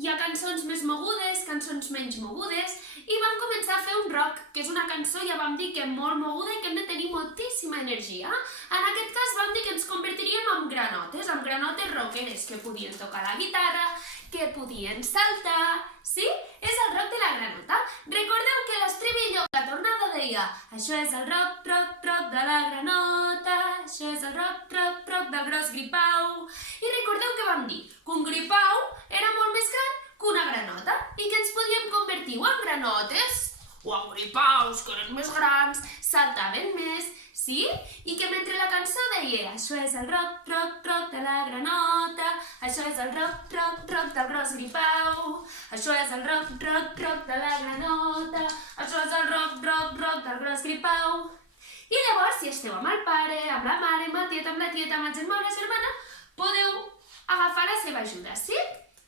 Hi ha cançons més mogudes, cançons menys mogudes, i vam començar a fer un rock, que és una cançó, ja vam dir que molt moguda i que hem de tenir moltíssima energia. En aquest cas vam dir que ens convertiríem en granotes rockeres, que podien tocar la guitarra, que podien saltar, sí? És el rock de la granota. Recordeu que l'estribillo, la tornada deia això és el rock, rock, rock de la granota, això és el rock, rock, rock del gros gripau. I recordeu que vam dir que un gripau era molt més gran que una granota i que ens podíem convertir o en granotes o en gripaus, que eren més grans, saltaven més, sí? I que mentre la cançó deia això és el rock, rock, rock de la granota, això és el rock, rock, rock del gros gripau, això és el rock, rock, rock de la granota, això és el rock, rock, rock del gros gripau. I llavors, si esteu amb el pare, amb la mare, amb el tiet, amb la tieta, amb el germà o la germana, podeu agafar la seva ajuda, sí?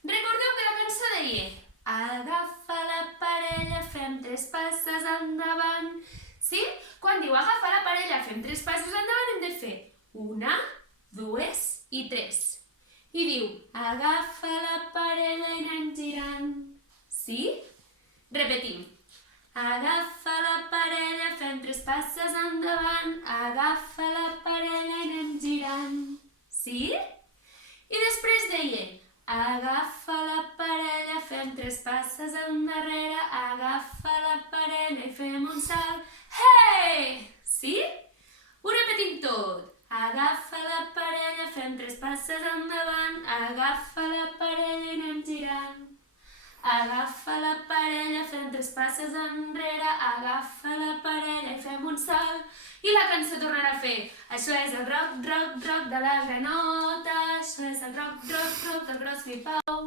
Recordeu que la cançó deia agafa la parella, fem 3 passes endavant. Sí? Quan diu agafa la parella, fem 3 passos endavant, hem de fer 1, 2 i 3. I diu agafa la parella i anem girant. Sí? Repetim. Agafa la parella, fem 3 passes endavant, agafa la parella i anem girant. Sí? I després deia agafa la parella, fem 3 passes endarrere, agafa la parella i fem un salt. Hey! Sí? Ho repetim tot. Agafa la parella, fem 3 passes endavant, agafa la parella i anem girant. Agafa la parella, fem 3 passes enrere, agafa la parella i fem un salt. I la cançó tornarà a fer això és el rock, rock, rock de la granota, això és el rock, rock, rock del gros gripau.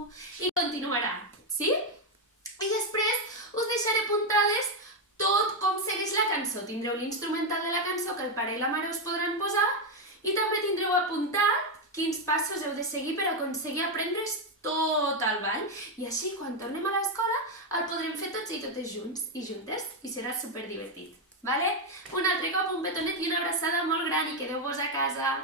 I continuarà, sí? I després us deixaré apuntades tot com segueix la cançó. Tindreu l'instrumental de la cançó que el pare i la mare us podran posar i també tindreu apuntat quins passos heu de seguir per aconseguir aprendre's tot el ball. I així, quan tornem a l'escola, el podrem fer tots i totes junts i juntes i serà superdivertit. Vale? Un altre cop un petonet i una abraçada molt gran i quedeu-vos a casa.